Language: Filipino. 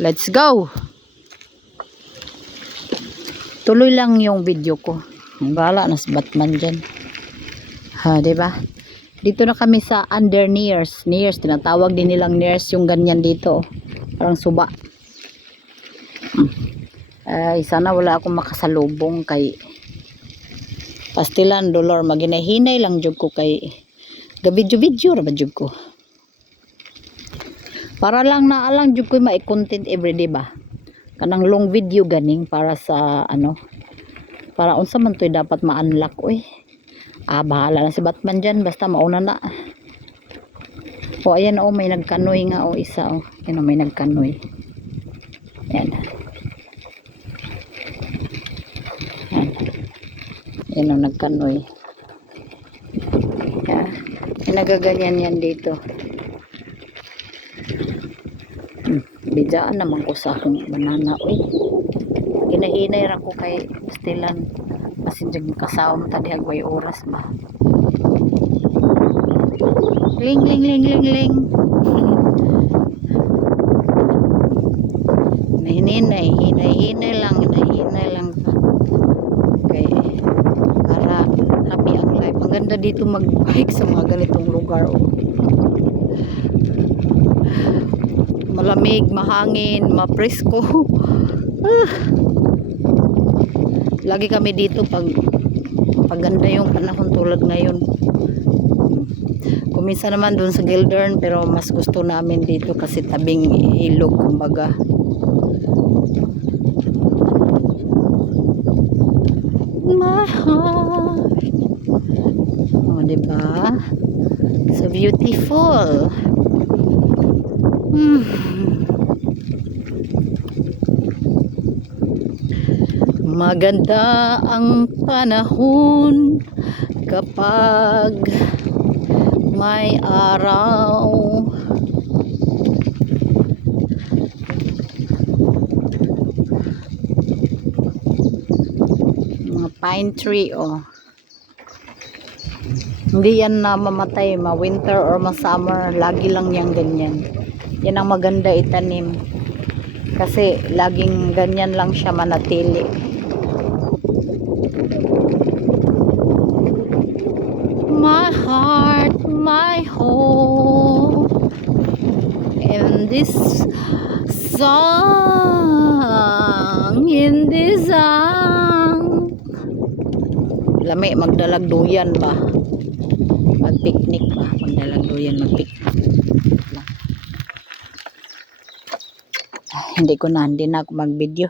Let's go! Tuloy lang yung video ko. Bahala na si Batman dyan. Ha, diba? Dito na kami sa under Nears. Nears, tinatawag din nilang Nears yung ganyan dito. Parang suba. Ay, sana wala akong makasalubong kay pastilan dolor. Maginahinay lang jud ko kay gabidyo-bidyo ra ba jud ko. Para lang naalang jud ko mai-content everyday ba. Kanang long video ganing para sa ano, para unsa man to'y dapat ma-unlock oy. Bahala na si Batman dyan, basta mauna na. O ayan may nagkanoy nga isa Ayan may nagkanoy. Ayan. Ayan nagkanoy. Yeah. Nagaganyan yan dito. Bidaan naman ko sa akong banana oy. Ginahinay ra ko kay pastilan masin jud kasawam tadi agway oras ba. Ling ling ling ling ling. Hinay lang kay para happy ang life. Ang ganda dito mag-bike sa mga ganitong lugar malamig, mahangin, mapresko. Lagi kami dito pag ganda yung panahon tulad ngayon. Kuminsan naman dun sa Gildern, pero mas gusto namin dito kasi tabing ilog kumbaga. My heart. Diba? So beautiful. Maganda ang panahon kapag may araw. Mga pine tree Hindi yan na mamatay, ma-winter or ma-summer, lagi lang yang ganyan. Yan ang maganda itanim. Kasi laging ganyan lang siya manatili. My heart, my home. In this song, lami, magdalag duyan ba? Mag-picnic ba? Magdalag duyan, mag-picnic. Hindi na ako mag-video.